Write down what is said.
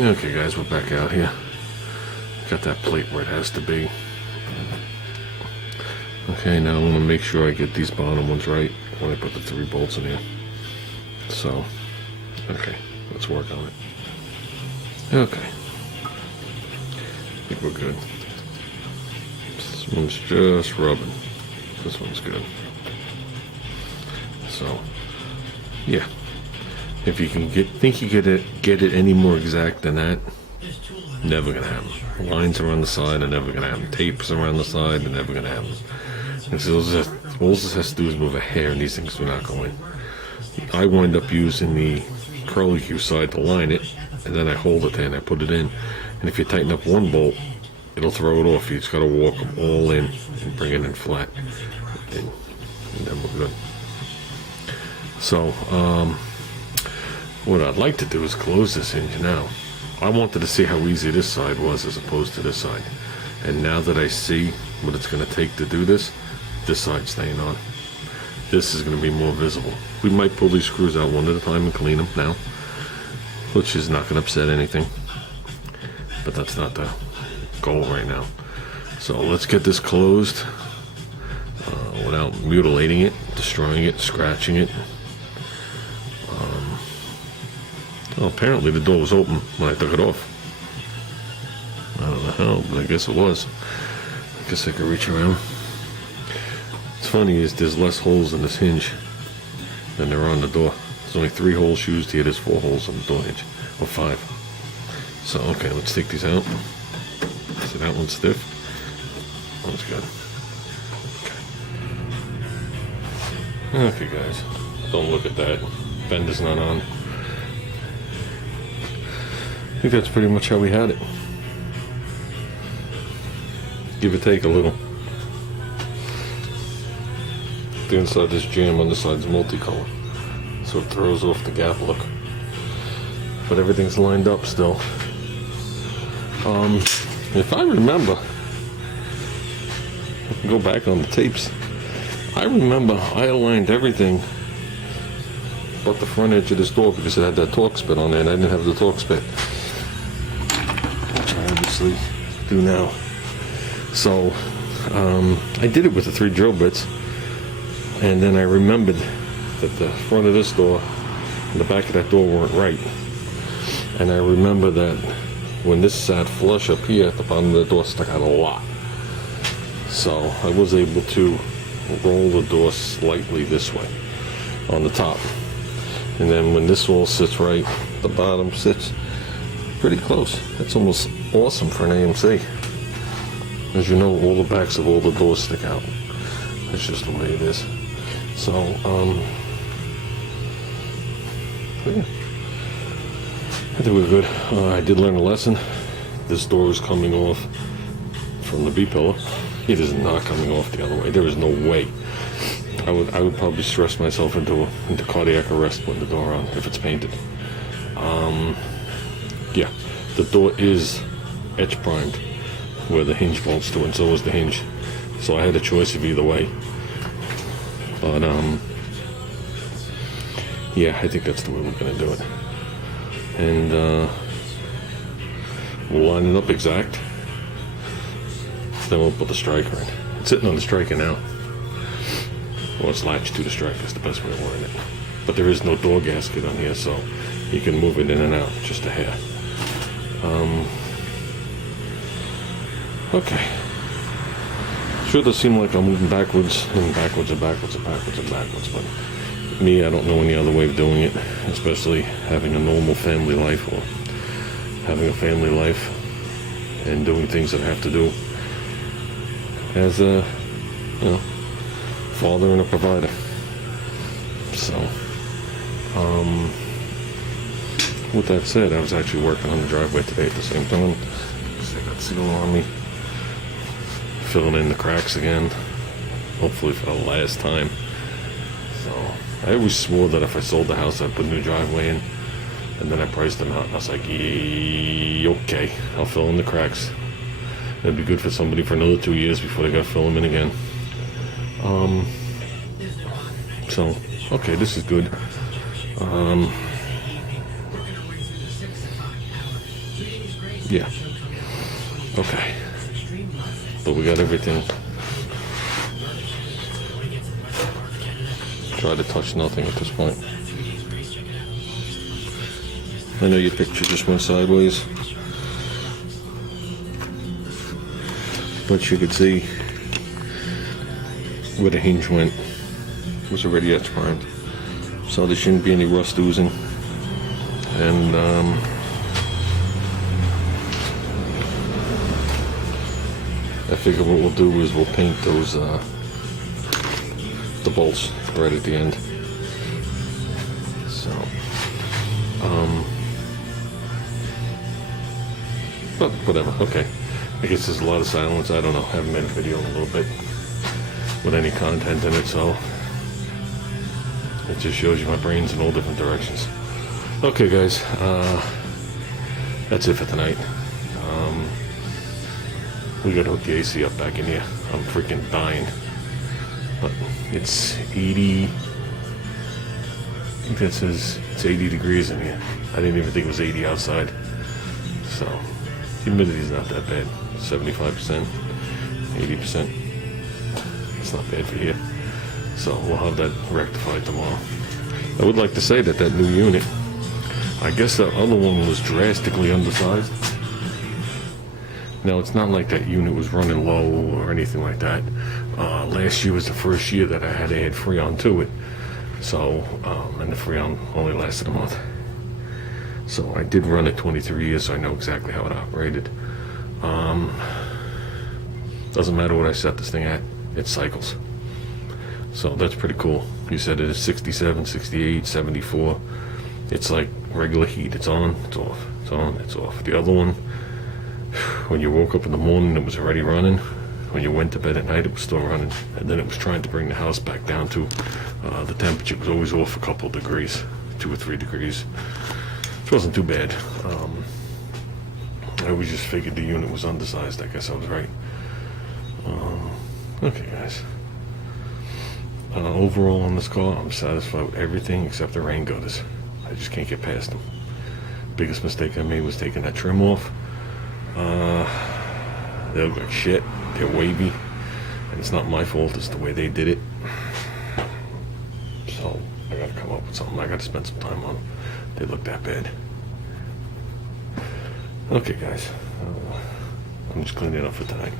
Okay guys, we're back out here. Got that plate where it has to be. Okay, now I'm going to make sure I get these bottom ones right when I put the 3 bolts in here. So, okay, let's work on it. Okay. I think we're good. This one's just rubbing. This one's good. So, yeah. If you can think you get it any more exact than that, never gonna happen. Lines around the side are never gonna happen. Tapes around the side are never gonna happen. And so all this has to do is move a hair, and these things do not go in. I wind up using the curlicue side to line it, and then I hold it there and I put it in. And if you tighten up one bolt, it'll throw it off. You just gotta walk them all in and bring it in flat, and then we're good. So, what I'd like to do is close this hinge now. I wanted to see how easy this side was as opposed to this side. And now that I see what it's going to take to do this side's staying on. This is going to be more visible. We might pull these screws out one at a time and clean them now, which is not going to upset anything. But that's not the goal right now. So let's get this closed without mutilating it, destroying it, scratching it. Well, apparently the door was open when I took it off. I don't know how, but I guess it was. I guess I could reach around. What's funny is there's less holes in this hinge than there are on the door. There's only 3 holes used here. There's 4 holes on the door hinge, or 5. So, okay, let's take these out. See, that one's stiff. That one's good. Okay, guys, don't look at that. Bend is not on. I think that's pretty much how we had it. Give or take a little. The inside is jam, on the side's multicolor, so it throws off the gap look. But everything's lined up still. If I remember, I can go back on the tapes. I remember I aligned everything but the front edge of this door because it had that torque spit on there, and I didn't have the torque spit. Do now. So I did it with the 3 drill bits, and then I remembered that the front of this door and the back of that door weren't right, and I remember that when this sat flush up here at the bottom of the door, stuck out a lot. So I was able to roll the door slightly this way on the top, and then when this all sits right, the bottom sits pretty close. That's almost awesome for an AMC. As you know, all the backs of all the doors stick out. That's just the way it is. So, yeah. I think we're good. I did learn a lesson. This door is coming off from the B-pillar. It is not coming off the other way. There is no way. I would probably stress myself into cardiac arrest putting the door on if it's painted. Yeah, the door is etch primed where the hinge bolts to, and so is the hinge. So I had a choice of either way. But yeah, I think that's the way we're gonna do it. And we'll line it up exact. Then we'll put the striker in. It's sitting on the striker now. Well, it's latched to the striker is the best way of wording it. But there is no door gasket on here, so you can move it in and out just a hair. Okay. Sure does seem like I'm moving backwards and backwards and backwards and backwards and backwards, but me, I don't know any other way of doing it, especially having a normal family life or having a family life and doing things that I have to do as a, father and a provider. So, with that said, I was actually working on the driveway today at the same time. I got seal on me, filling in the cracks again, hopefully for the last time. So I always swore that if I sold the house, I'd put a new driveway in, and then I priced them out, and I was like, okay, I'll fill in the cracks. It'd be good for somebody for another 2 years before they got to fill them in again. So, okay, this is good. Yeah. Okay. But we got everything. Try to touch nothing at this point. I know your picture just went sideways, but you could see where the hinge went. It was already etch primed, so there shouldn't be any rust oozing. And I figure what we'll do is we'll paint those the bolts right at the end. So but whatever. Okay, I guess there's a lot of silence. I don't know, I haven't made a video in a little bit with any content in it, so it just shows you my brain's in all different directions. Okay guys, that's it for tonight. We gotta hook the AC up back in here. I'm freaking dying. But it's 80, I think that says it's 80 degrees in here. I didn't even think it was 80 outside. So, humidity's not that bad. 75%, 80%. It's not bad for here. So we'll have that rectified tomorrow. I would like to say that that new unit, I guess the other one was drastically undersized. Now, it's not like that unit was running low or anything like that. Last year was the first year that I had to add Freon to it. So, and the Freon only lasted a month. So I did run it 23 years, so I know exactly how it operated. Doesn't matter what I set this thing at, it cycles. So that's pretty cool. You said it is 67, 68, 74. It's like regular heat. It's on, it's off. It's on, it's off. The other one, when you woke up in the morning, it was already running. When you went to bed at night, it was still running. And then it was trying to bring the house back down to the temperature was always off a couple of degrees, 2 or 3 degrees. Which wasn't too bad. I always just figured the unit was undersized. I guess I was right. Okay, guys. Overall on this car, I'm satisfied with everything except the rain gutters. I just can't get past them. Biggest mistake I made was taking that trim off. They look like shit. They're wavy, and it's not my fault. It's the way they did it. So I gotta come up with something. I gotta spend some time on them. They look that bad. Okay, guys. I'm just cleaning up for tonight.